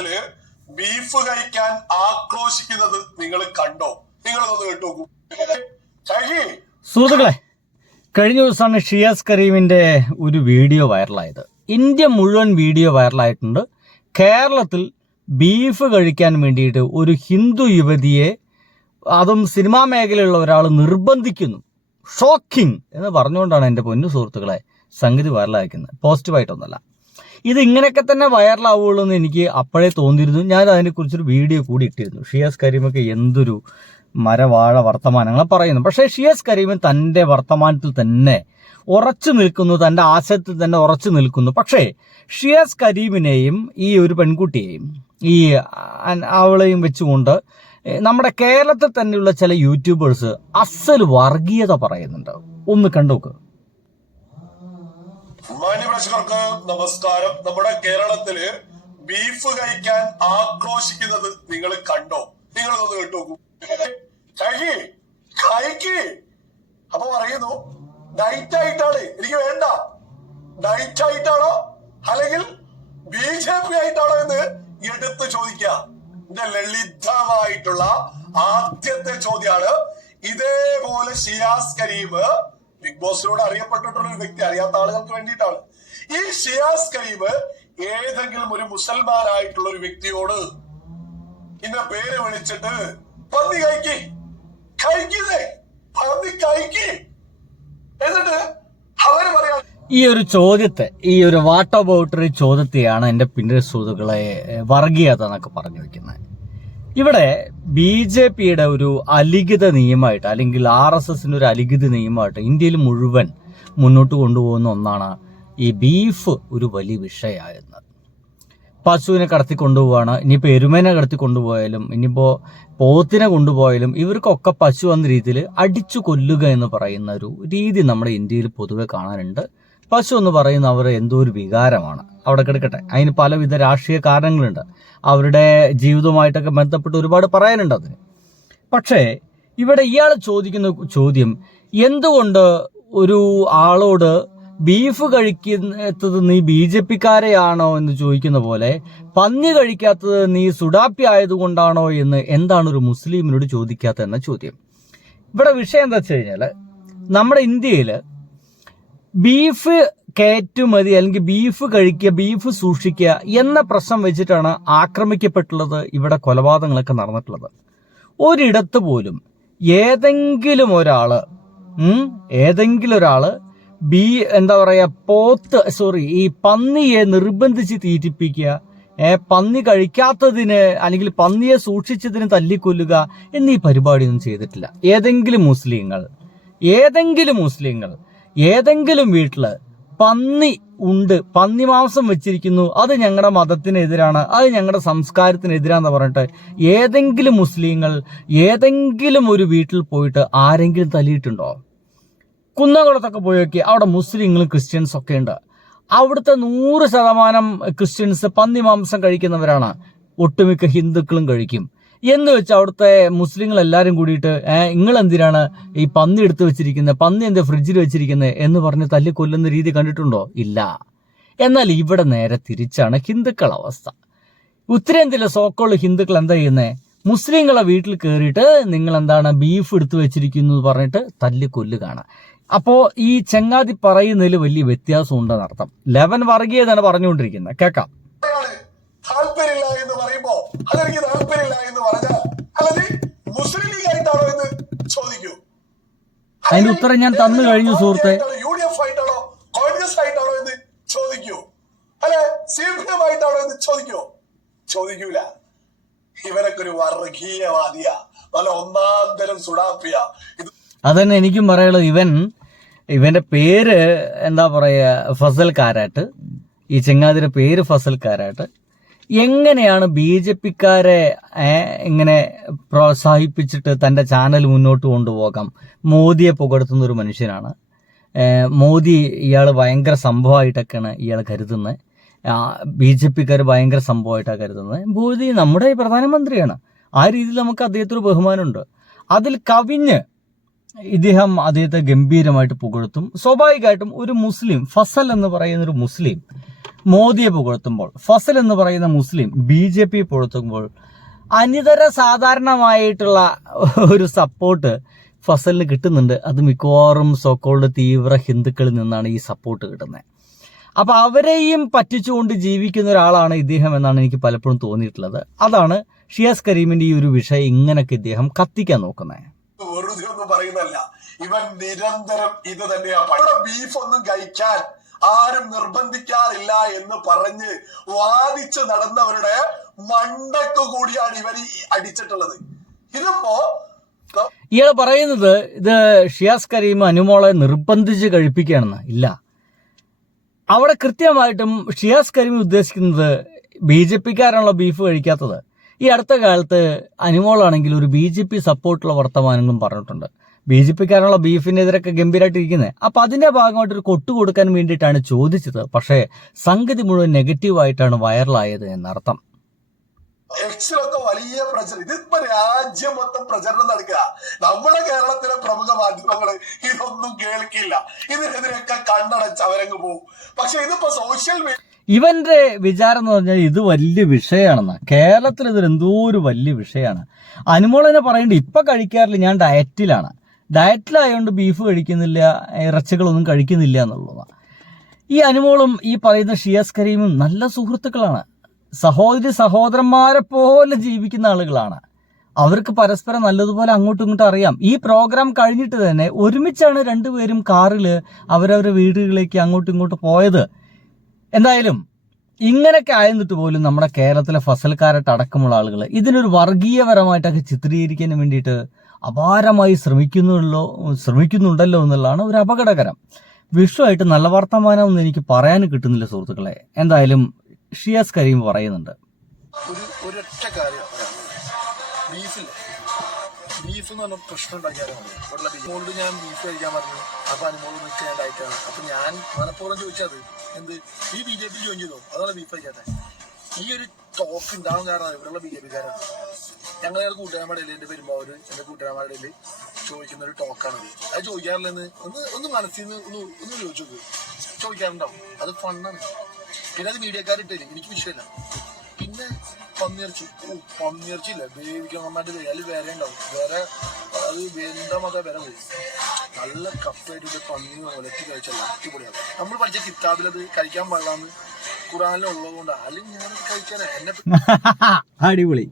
കേരളത്തില് ബീഫ് കഴിക്കാൻ ആക്രോശിക്കുന്നത് നിങ്ങൾ കണ്ടോ? നിങ്ങളൊന്ന് കേട്ടു. സുഹൃത്തുക്കളെ, കഴിഞ്ഞ ദിവസമാണ് ഷിയാസ് കരീമിന്റെ ഒരു വീഡിയോ വൈറലായത്. ഇന്ത്യ മുഴുവൻ വീഡിയോ വൈറലായിട്ടുണ്ട്. കേരളത്തിൽ ബീഫ് കഴിക്കാൻ വേണ്ടിയിട്ട് ഒരു ഹിന്ദു യുവതിയെ, അതും സിനിമാ മേഖലയിലുള്ള ഒരാൾ നിർബന്ധിക്കുന്നു. ഷോക്കിംഗ് എന്ന് പറഞ്ഞുകൊണ്ടാണ് എൻ്റെ പൊന്നു സുഹൃത്തുക്കളെ സംഗതി വൈറലായിരിക്കുന്നത്, പോസിറ്റീവായിട്ടൊന്നുമല്ല. ഇത് ഇങ്ങനെയൊക്കെ തന്നെ വൈറലാവുള്ളൂ എന്ന് എനിക്ക് അപ്പോഴേ തോന്നിയിരുന്നു. ഞാൻ അതിനെക്കുറിച്ചൊരു വീഡിയോ കൂടി ഇട്ടിരുന്നു. ഷിയാസ് കരീമൊക്കെ എന്തൊരു മരവാഴ വർത്തമാനങ്ങൾ പറയുന്നു. പക്ഷേ ഷിയാസ് കരീം തൻ്റെ വർത്തമാനത്തിൽ തന്നെ ഉറച്ചു നിൽക്കുന്നു, തൻ്റെ ആശയത്തിൽ തന്നെ ഉറച്ചു നിൽക്കുന്നു. പക്ഷേ ഷിയാസ് കരീമിനെയും ഈ ഒരു പെൺകുട്ടിയെയും ഈ അവളെയും വെച്ചുകൊണ്ട് നമ്മുടെ കേരളത്തിൽ തന്നെയുള്ള ചില യൂട്യൂബേഴ്സ് അസൽ വർഗീയത പറയുന്നുണ്ട്. ഒന്ന് കണ്ടുനോക്ക്. മാന്യപ്രേക്ഷകർക്ക് നമസ്കാരം. നമ്മുടെ കേരളത്തില് ബീഫ് കഴിക്കാൻ ആക്രോശിക്കുന്നത് നിങ്ങൾ കണ്ടോ? നിങ്ങളൊന്ന് കേട്ടോക്കൂ. കഴിക്ക്. അപ്പൊ പറയുന്നു ഡയറ്റ് ആയിട്ടാണ്, എനിക്ക് വേണ്ട. ഡയറ്റ് ആയിട്ടാണോ അല്ലെങ്കിൽ BJP ആയിട്ടാണോ എന്ന് എടുത്ത് ചോദിക്കുക. എന്റെ ലളിതമായിട്ടുള്ള ആദ്യത്തെ ചോദ്യമാണ്. ഇതേപോലെ ഷിയാസ് കരീം ബിഗ് ബോസിലൂടെ അറിയപ്പെട്ടിട്ടുള്ള ഒരു വ്യക്തി, അറിയാത്ത ആളുകൾക്ക് വേണ്ടിയിട്ടാണ്. ഈ ഷിയാസ് കരീം ഏതെങ്കിലും ഒരു മുസൽമാനായിട്ടുള്ള ഒരു വ്യക്തിയോട് ഇന്ന പേര് വിളിച്ചിട്ട് പന്നി കഴിക്കുന്നേ പന്നി കഴിക്ക് എന്നിട്ട് അവര് പറയാ. ഈ ഒരു ചോദ്യത്തെ, ഈ ഒരു വാട്ട് അബൌട്ട് ചോദ്യത്തെയാണ് എൻ്റെ പിന്നിൽ സുഹൃത്തുക്കളെ വർഗീയത എന്നൊക്കെ പറഞ്ഞു വെക്കുന്നത്. ഇവിടെ BJPയുടെ ഒരു അലിഖിത നിയമമായിട്ട്, അല്ലെങ്കിൽ RSSന്റെ ഒരു അലിഖിത നിയമമായിട്ട് ഇന്ത്യയിൽ മുഴുവൻ മുന്നോട്ട് കൊണ്ടുപോകുന്ന ഒന്നാണ് ഈ ബീഫ് ഒരു വലിയ വിഷയമായിരുന്നത്. പശുവിനെ കടത്തി കൊണ്ടുപോവാണ്. ഇനിയിപ്പോൾ എരുമേനെ കടത്തി കൊണ്ടുപോയാലും ഇനിയിപ്പോൾ പോത്തിനെ കൊണ്ടുപോയാലും ഇവർക്കൊക്കെ പശു എന്ന രീതിയിൽ അടിച്ചു കൊല്ലുക എന്ന് പറയുന്ന ഒരു രീതി നമ്മുടെ ഇന്ത്യയിൽ പൊതുവെ കാണാനുണ്ട്. പശു എന്ന് പറയുന്ന അവർ എന്തോ ഒരു വികാരമാണ്. അവിടെ കിടക്കട്ടെ, അതിന് പലവിധ രാഷ്ട്രീയ കാരണങ്ങളുണ്ട്, അവരുടെ ജീവിതവുമായിട്ടൊക്കെ ബന്ധപ്പെട്ട് ഒരുപാട് പറയാനുണ്ട് അതിന്. പക്ഷേ ഇവിടെ ഇയാൾ ചോദിക്കുന്ന ചോദ്യം, എന്തുകൊണ്ട് ഒരു ആളോട് ബീഫ് കഴിക്കാത്തത് നീ BJPക്കാരെയാണോ എന്ന് ചോദിക്കുന്ന പോലെ പന്നി കഴിക്കാത്തത് നീ സുഡാപ്പി ആയതുകൊണ്ടാണോ എന്ന് എന്താണ് ഒരു മുസ്ലിമിനോട് ചോദിക്കാത്ത എന്ന ചോദ്യം. ഇവിടെ വിഷയം എന്താ വെച്ച് കഴിഞ്ഞാൽ, നമ്മുടെ ഇന്ത്യയിൽ ബീഫ് കയറ്റുമതി അല്ലെങ്കിൽ ബീഫ് കഴിക്കുക, ബീഫ് സൂക്ഷിക്കുക എന്ന പ്രശ്നം വെച്ചിട്ടാണ് ആക്രമിക്കപ്പെട്ടുള്ളത്. ഇവിടെ കൊലപാതകങ്ങളൊക്കെ നടന്നിട്ടുള്ളത്. ഒരിടത്ത് പോലും ഏതെങ്കിലും ഒരാള് ഈ പന്നിയെ നിർബന്ധിച്ച് തീറ്റിപ്പിക്കുക, പന്നി കഴിക്കാത്തതിന് അല്ലെങ്കിൽ പന്നിയെ സൂക്ഷിച്ചതിന് തല്ലിക്കൊല്ലുക എന്നീ പരിപാടിയൊന്നും ചെയ്തിട്ടില്ല. ഏതെങ്കിലും മുസ്ലിങ്ങൾ ഏതെങ്കിലും വീട്ടില് പന്നി ഉണ്ട്, പന്നി മാംസം വെച്ചിരിക്കുന്നു, അത് ഞങ്ങളുടെ മതത്തിനെതിരാണ്, അത് ഞങ്ങളുടെ സംസ്കാരത്തിനെതിരാന്ന് പറഞ്ഞിട്ട് ഏതെങ്കിലും മുസ്ലിങ്ങൾ ഏതെങ്കിലും ഒരു വീട്ടിൽ പോയിട്ട് ആരെങ്കിലും തല്ലിയിട്ടുണ്ടോ? കുന്നംകുളത്തൊക്കെ പോയി നോക്കി, അവിടെ മുസ്ലിങ്ങളും ക്രിസ്ത്യൻസ് ഒക്കെ ഉണ്ട്. അവിടുത്തെ 100% ക്രിസ്ത്യൻസ് പന്നി മാംസം കഴിക്കുന്നവരാണ്. ഒട്ടുമിക്ക ഹിന്ദുക്കളും കഴിക്കും. എന്ന് വെച്ച് അവിടുത്തെ മുസ്ലിങ്ങൾ എല്ലാവരും കൂടിയിട്ട് നിങ്ങൾ എന്തിനാണ് ഈ പന്നി എടുത്ത് വെച്ചിരിക്കുന്നത്, പന്നി എന്താ ഫ്രിഡ്ജിൽ വെച്ചിരിക്കുന്നത് എന്ന് പറഞ്ഞ് തല്ലിക്കൊല്ലുന്ന രീതി കണ്ടിട്ടുണ്ടോ? ഇല്ല. എന്നാൽ ഇവിടെ നേരെ തിരിച്ചാണ് ഹിന്ദുക്കളുടെ അവസ്ഥ. ഉത്തരേന്ത്യയിലെ സോക്കോള് ഹിന്ദുക്കൾ എന്താ ചെയ്യുന്നത്? മുസ്ലിങ്ങളെ വീട്ടിൽ കയറിയിട്ട് നിങ്ങൾ എന്താണ് ബീഫ് എടുത്തു വെച്ചിരിക്കുന്നു എന്ന് പറഞ്ഞിട്ട് തല്ലിക്കൊല്ലുകയാണ്. അപ്പോ ഈ ചങ്ങാതി പറയുന്നതിൽ വലിയ വ്യത്യാസം ഉണ്ടെന്ന് അർത്ഥം. ലെവൻ വർഗീയതാണ് പറഞ്ഞുകൊണ്ടിരിക്കുന്നത്. കേൾക്കാം. താല്പര്യമില്ല എന്ന് പറയുമ്പോ അതെനിക്ക് താല്പര്യമില്ല എന്ന് പറഞ്ഞാൽ അല്ലാതെ മുസ്ലിം ലീഗ് ആയിട്ടാണോ എന്ന് ചോദിക്കൂ. അതിന്റെ ഉത്തരം ഞാൻ തന്നു കഴിഞ്ഞു സുഹൃത്തെ. UDF ആയിട്ടാണോ കോൺഗ്രസ് ആയിട്ടാണോ എന്ന് ചോദിക്കൂ, അല്ലെ CPM ആയിട്ടാണോ എന്ന് ചോദിക്കൂല. ഇവരൊക്കെ ഒരു വർഗീയവാദിയാ, നല്ല ഒന്നാം തരം സുഡാപ്പിയാ. അതന്നെ എനിക്കും പറയുള്ളത്. ഇവന്റെ പേര് എന്താ പറയാ, ഫസൽ കാരാട്ട്. ഈ ചെങ്ങാതിന്റെ പേര് ഫസൽ കാരാട്ട്. എങ്ങനെയാണ് BJPക്കാരെ ഇങ്ങനെ പ്രോത്സാഹിപ്പിച്ചിട്ട് തൻ്റെ ചാനൽ മുന്നോട്ട് കൊണ്ടുപോകാം? മോദിയെ പുകഴ്ത്തുന്ന ഒരു മനുഷ്യനാണ് മോദി. ഇയാൾ ഭയങ്കര സംഭവമായിട്ടൊക്കെയാണ് ഇയാൾ കരുതുന്നത്. BJPക്കാർ ഭയങ്കര സംഭവമായിട്ടാണ് കരുതുന്നത്. മോദി നമ്മുടെ പ്രധാനമന്ത്രിയാണ്. ആ രീതിയിൽ നമുക്ക് അദ്ദേഹത്തിന് ബഹുമാനമുണ്ട്. അതിൽ കവിഞ്ഞ് ഇദ്ദേഹം അദ്ദേഹത്തെ ഗംഭീരമായിട്ട് പുകഴ്ത്തും. സ്വാഭാവികമായിട്ടും ഒരു മുസ്ലിം, ഫസൽ എന്ന് പറയുന്ന ഒരു മുസ്ലിം മോദിയെ പുകഴ്ത്തുമ്പോൾ, ഫസൽ എന്ന് പറയുന്ന മുസ്ലിം BJP പുകഴ്ത്തുമ്പോൾ അനിതര സാധാരണമായിട്ടുള്ള ഒരു സപ്പോർട്ട് ഫസലിന് കിട്ടുന്നുണ്ട്. അത് മിക്കവാറും സോക്കോൾഡ് തീവ്ര ഹിന്ദുക്കളിൽ നിന്നാണ് ഈ സപ്പോർട്ട് കിട്ടുന്നത്. അപ്പൊ അവരെയും പറ്റിച്ചുകൊണ്ട് ജീവിക്കുന്ന ഒരാളാണ് ഇദ്ദേഹം എന്നാണ് എനിക്ക് പലപ്പോഴും തോന്നിയിട്ടുള്ളത്. അതാണ് ഷിയാസ് കരീമിന്റെ ഈ ഒരു വിഷയം ഇങ്ങനൊക്കെ ഇദ്ദേഹം കത്തിക്കാൻ നോക്കുന്നത്. വെറുതെ ഒന്നും പറയുന്നല്ല, ഇവൻ നിരന്തരം ഇത് തന്നെയാണ്. ബീഫ് ഒന്നും കഴിക്കാൻ ആരും നിർബന്ധിക്കാറില്ല എന്ന് പറഞ്ഞ് വാദിച്ച് നടന്നവരുടെ മണ്ടക്ക് കൂടിയാണ് ഇവൻ അടിച്ചിട്ടുള്ളത്. ഇതിപ്പോ ഇയാൾ പറയുന്നത് ഇത് ഷിയാസ് കരീം അനുമോളെ നിർബന്ധിച്ച് കഴിപ്പിക്കുകയാണെന്ന്. ഇല്ല, അവിടെ കൃത്യമായിട്ടും ഷിയാസ് കരീം ഉദ്ദേശിക്കുന്നത് BJPക്കാരാണല്ലോ ബീഫ് കഴിക്കാത്തത്. ഈ അടുത്ത കാലത്ത് അനുമോളാണെങ്കിൽ ഒരു BJP സപ്പോർട്ടുള്ള വർത്തമാനങ്ങളും പറഞ്ഞിട്ടുണ്ട്. BJPക്കാരാണല്ലോ ബീഫിനെതിരൊക്കെ ഗംഭീരമായിട്ട് ഇരിക്കുന്നത്. അപ്പൊ അതിന്റെ ഭാഗമായിട്ട് ഒരു കൊട്ടു കൊടുക്കാൻ വേണ്ടിയിട്ടാണ് ചോദിച്ചത്. പക്ഷേ സംഗതി മുഴുവൻ നെഗറ്റീവായിട്ടാണ് വൈറലായത് എന്നർത്ഥം. എക്സിലൊക്കെ വലിയ പ്രചരണം, ഇതിപ്പോ രാജ്യം മൊത്തം പ്രചരണം നടക്കുക. നമ്മുടെ കേരളത്തിലെ പ്രമുഖ മാധ്യമങ്ങള് ഇതൊന്നും കേൾക്കില്ല, ഇതിനെതിരൊക്കെ കണ്ണടച്ച് അവരങ്ങ് പോകും. പക്ഷെ ഇതിപ്പോ സോഷ്യൽ മീഡിയ ഇവന്റെ വിചാരം എന്ന് പറഞ്ഞാൽ ഇത് വലിയ വിഷയമാണെന്ന്. കേരളത്തിൽ ഇതൊരു എന്തോ ഒരു വലിയ വിഷയമാണ്. അനുമോളനെ പറയേണ്ടത് ഇപ്പൊ കഴിക്കാറില്ല, ഞാൻ ഡയറ്റിലായതുകൊണ്ട് ബീഫ് കഴിക്കുന്നില്ല, ഇറച്ചികളൊന്നും കഴിക്കുന്നില്ല എന്നുള്ളതാണ്. ഈ അനുമോളും ഈ പറയുന്ന ഷിയാസ് കരീമും നല്ല സുഹൃത്തുക്കളാണ്, സഹോദരന്മാരെ പോലെ ജീവിക്കുന്ന ആളുകളാണ്. അവർക്ക് പരസ്പരം നല്ലതുപോലെ അങ്ങോട്ടും ഇങ്ങോട്ടും അറിയാം. ഈ പ്രോഗ്രാം കഴിഞ്ഞിട്ട് തന്നെ ഒരുമിച്ചാണ് രണ്ടുപേരും കാറില് അവരവരുടെ വീടുകളിലേക്ക് അങ്ങോട്ടും ഇങ്ങോട്ടും പോയത്. എന്തായാലും ഇങ്ങനെയൊക്കെ ആയിരുന്നിട്ട് പോലും നമ്മുടെ കേരളത്തിലെ ഫസൽക്കാരായിട്ട് അടക്കമുള്ള ആളുകൾ ഇതിനൊരു വർഗീയപരമായിട്ടൊക്കെ ചിത്രീകരിക്കാൻ വേണ്ടിയിട്ട് അപാരമായി ശ്രമിക്കുന്നുണ്ടല്ലോ എന്നുള്ളതാണ് ഒരു അപകടകരം. വിഷയമായിട്ട് നല്ല വർത്തമാനമൊന്നും എനിക്ക് പറയാൻ കിട്ടുന്നില്ല സുഹൃത്തുക്കളെ. എന്തായാലും ഷിയാസ് കരീം പറയുന്നുണ്ട്, ഒരൊറ്റ കാര്യം, ബീഫ് എന്ന് പറഞ്ഞ പ്രശ്നം ഉണ്ടാക്കിയാലും മതി. ഞാൻ ബീഫ് കഴിക്കാൻ പറഞ്ഞു, അപ്പൊ അനുമോള് നിൽക്കാണ്ടായിട്ടാണ്. അപ്പൊ ഞാൻ മനഃപൂർവ്വം ചോദിച്ചത് എന്ത്, ഈ BJP ജോയിൻ ചെയ്തോ, അതാണ് ബീഫ് കഴിക്കാത്ത. ഈ ഒരു ടോക്ക് ഉണ്ടാവാൻ കാരണം ഇവിടെയുള്ള BJPക്കാരാണ്. ഞങ്ങൾ കൂട്ടുകാരന്മാരുടെ ഇടയിൽ, എന്റെ പെരുമ്പാവൂര് എന്റെ കൂട്ടുകാരന്മാരുടെ ഇടയിൽ ചോദിക്കുന്ന ഒരു ടോക്കാണത്. അത് ചോദിക്കാറില്ലെന്ന് ഒന്ന് മനസ്സിൽ നിന്ന് ഒന്ന് ചോദിച്ചു ചോദിക്കാറുണ്ടാവും. അത് ഫണ്ണാണ്. പിന്നെ അത് മീഡിയക്കാരിട്ടില്ല, എനിക്ക് വിഷയമില്ല. പിന്നെ പന്നിയിറച്ചി ഇല്ല, വേവിക്കമ്മമാരുടെ അതിൽ വേറെ ഉണ്ടാവും, വേറെ അത് എന്താ മാത്രം വില പോയി. നല്ല കപ്പായിട്ട് പന്നി ഒലത്തി കഴിച്ചല്ല അടിപൊളിയാവും. നമ്മൾ പഠിച്ച കിതാബിൽ അത് കഴിക്കാൻ പാടില്ലാന്ന് ഖുറാനിലുള്ളത് കൊണ്ട് അല്ലെങ്കിൽ ഞാൻ കഴിക്കാൻ എന്നെ അടിപൊളി.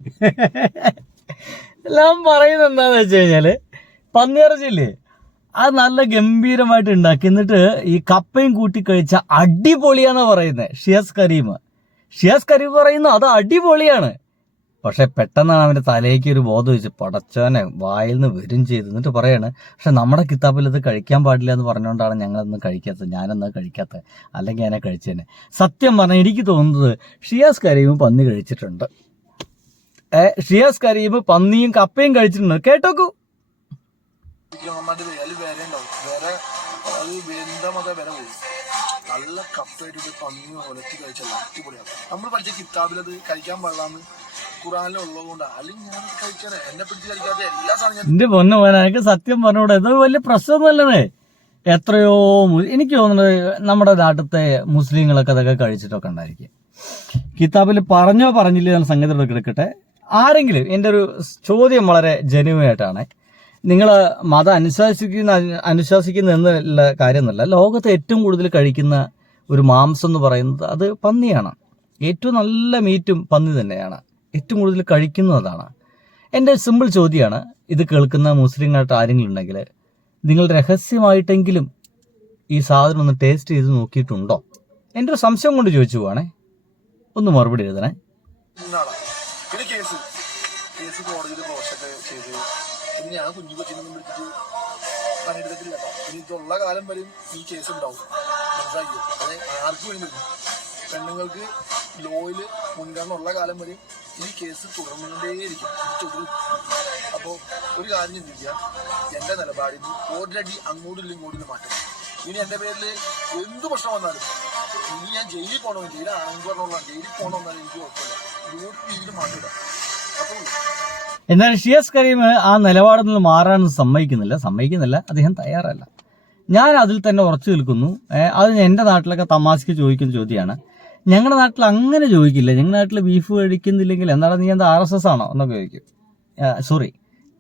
എല്ലാം പറയുന്നത് എന്താന്ന് വെച്ച് കഴിഞ്ഞാല് പന്നിയിറച്ചില്ലേ, അത് നല്ല ഗംഭീരമായിട്ട് ഉണ്ടാക്കി എന്നിട്ട് ഈ കപ്പയും കൂട്ടി കഴിച്ച അടിപൊളിയാന്ന് പറയുന്നത് ഷിയാസ് കരീം പറയുന്നു അത് അടിപൊളിയാണ്. പക്ഷെ പെട്ടെന്നാണ് അവന്റെ തലയ്ക്ക് ഒരു ബോധം വെച്ച് പടച്ചോനെ വായിൽ നിന്ന് വരും ചെയ്ത് എന്നിട്ട് പറയാണ്, പക്ഷെ നമ്മുടെ കിതാബിൽ ഇത് കഴിക്കാൻ പാടില്ല എന്ന് പറഞ്ഞുകൊണ്ടാണ് ഞാനൊന്നും കഴിക്കാത്തത്, അല്ലെങ്കിൽ ഞാനെ കഴിച്ചേനെ. സത്യം പറഞ്ഞാൽ എനിക്ക് തോന്നുന്നത് ഷിയാസ് കരീം പന്നി കഴിച്ചിട്ടുണ്ട്. ഷിയാസ് കരീം പന്നിയും കപ്പയും കഴിച്ചിട്ടുണ്ട്. കേട്ടോക്കൂ. നല്ല കപ്പായിട്ട് പന്നി ഒലത്തി കഴിച്ചല്ല അടിപൊളിയാണ്. നമ്മൾ പഠിച്ച കിതാബിൽ അത് കഴിക്കാൻ പാടില്ലാന്ന് ഖുറാനിലുള്ളത് കൊണ്ട് അല്ലെങ്കിൽ ഞാൻ കഴിക്കാൻ എന്നെ പിടിച്ച് കഴിക്കാത്ത എല്ലാ സാധനം. എന്റെ പൊന്നു എനിക്ക് സത്യം പറഞ്ഞൂടെ, ഇതൊരു വലിയ പ്രശ്നമൊന്നുമല്ലേ. എത്രയോ എനിക്ക് തോന്നുന്നത് നമ്മുടെ നാട്ടിലത്തെ മുസ്ലിങ്ങളൊക്കെ അതൊക്കെ കഴിച്ചിട്ടൊക്കെ ഉണ്ടായിരിക്കും. കിതാബിൽ പറഞ്ഞില്ല എന്ന സംഗതി എടുക്കട്ടെ. ആരെങ്കിലും, എൻ്റെ ഒരു ചോദ്യം വളരെ ജെന്യുവനായിട്ടാണ്, നിങ്ങൾ മതം അനുശാസിക്കുന്ന എന്നുള്ള കാര്യമൊന്നുമല്ല. ലോകത്ത് ഏറ്റവും കൂടുതൽ കഴിക്കുന്ന ഒരു മാംസം എന്ന് പറയുന്നത് അത് പന്നിയാണ്. ഏറ്റവും നല്ല മീറ്റും പന്നി തന്നെയാണ്. ഏറ്റവും കൂടുതൽ കഴിക്കുന്നത് അതാണ്. എൻ്റെ സിമ്പിൾ ചോദ്യമാണ്, ഇത് കേൾക്കുന്ന മുസ്ലിങ്ങളായിട്ട് ആരെങ്കിലും ഉണ്ടെങ്കിൽ നിങ്ങൾ രഹസ്യമായിട്ടെങ്കിലും ഈ സാധനം ഒന്ന് ടേസ്റ്റ് ചെയ്ത് നോക്കിയിട്ടുണ്ടോ? എൻ്റെ ഒരു സംശയം കൊണ്ട് ചോദിച്ചു പോവാണേ, ഒന്ന് മറുപടി എഴുതണേ. പിന്നെ ഞാൻ കുഞ്ഞു കൊച്ചിനൊന്നും വിളിച്ചിട്ട് പണിയെടുത്തിട്ടില്ല കേട്ടോ. ഇനി ഇതുള്ള കാലം വരെയും ഈ കേസ് ഉണ്ടാവും, മനസ്സിലാക്കിയോ? അത് ആർക്കും വേണ്ടി വരും. പെണ്ണുങ്ങൾക്ക് ലോയിൽ മുൻഗണന ഉള്ള കാലം വരെയും ഈ കേസ് തുടർന്നുകൊണ്ടേയിരിക്കും, തുടരും. അപ്പോൾ ഒരു കാര്യം ചിന്തിക്കുക, എൻ്റെ നിലപാടിൽ ഓൾറെഡി അങ്ങോട്ടും ഇങ്ങോട്ടും മാറ്റം. ഇനി എൻ്റെ പേരിൽ എന്ത് പ്രശ്നം വന്നാലും ഇനി ഞാൻ ജയിലിൽ പോകണമെന്ന്, ജയിലാണെങ്കിൽ പറഞ്ഞോളാം, ജയിലിൽ പോകണമെന്നാലും എനിക്ക് കുഴപ്പമില്ല. ഇങ്ങോട്ട് രീതിയിൽ മാറ്റില്ല. അപ്പോൾ എന്നാൽ ഷിയാസ് കരീം ആ നിലപാടിൽ നിന്ന് മാറാൻ സമ്മതിക്കുന്നില്ല, അദ്ദേഹം തയ്യാറല്ല. ഞാൻ അതിൽ തന്നെ ഉറച്ചു നിൽക്കുന്നു. അത് എൻ്റെ നാട്ടിലൊക്കെ തമാശക്ക് ചോദിക്കുന്ന ചോദ്യമാണ്. ഞങ്ങളുടെ നാട്ടിൽ അങ്ങനെ ചോദിക്കില്ല. ഞങ്ങളുടെ നാട്ടിൽ ബീഫ് കഴിക്കുന്നില്ലെങ്കിൽ എന്താണ് നീ എന്താ RSS ആണോ എന്നൊക്കെ ചോദിക്കും. സോറി,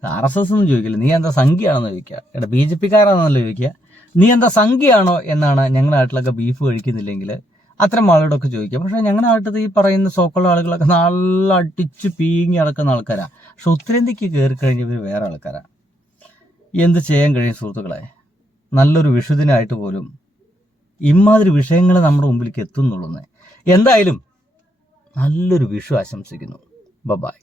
RSS ഒന്നും ചോദിക്കില്ല, നീ എന്താ സംഖ്യയാണെന്ന് ചോദിക്കുക. എടാ BJP-കാരാണെന്നല്ലോ ചോദിക്കുക. നീ എന്താ സംഖ്യയാണോ എന്നാണ് ഞങ്ങളുടെ നാട്ടിലൊക്കെ ബീഫ് കഴിക്കുന്നില്ലെങ്കിൽ അത്തരം ആളുകളൊക്കെ ചോദിക്കുക. പക്ഷേ ഞങ്ങളുടെ നാട്ടിൽ ഈ പറയുന്ന സോക്കുള്ള ആളുകളൊക്കെ നല്ല അടിച്ച് പീങ്ങി നടക്കുന്ന ആൾക്കാരാണ്. പക്ഷെ ഉത്തരേന്ത്യക്ക് കയറി കഴിഞ്ഞവർ വേറെ ആൾക്കാരാണ്. എന്ത് ചെയ്യാൻ കഴിയും സുഹൃത്തുക്കളെ? നല്ലൊരു വിഷുദിനായിട്ട് പോലും ഇമാതിരി വിഷയങ്ങൾ നമ്മുടെ മുമ്പിലേക്ക് എത്തുന്നുള്ളൂ. എന്തായാലും നല്ലൊരു വിഷു ആശംസിക്കുന്നു. ബൈ.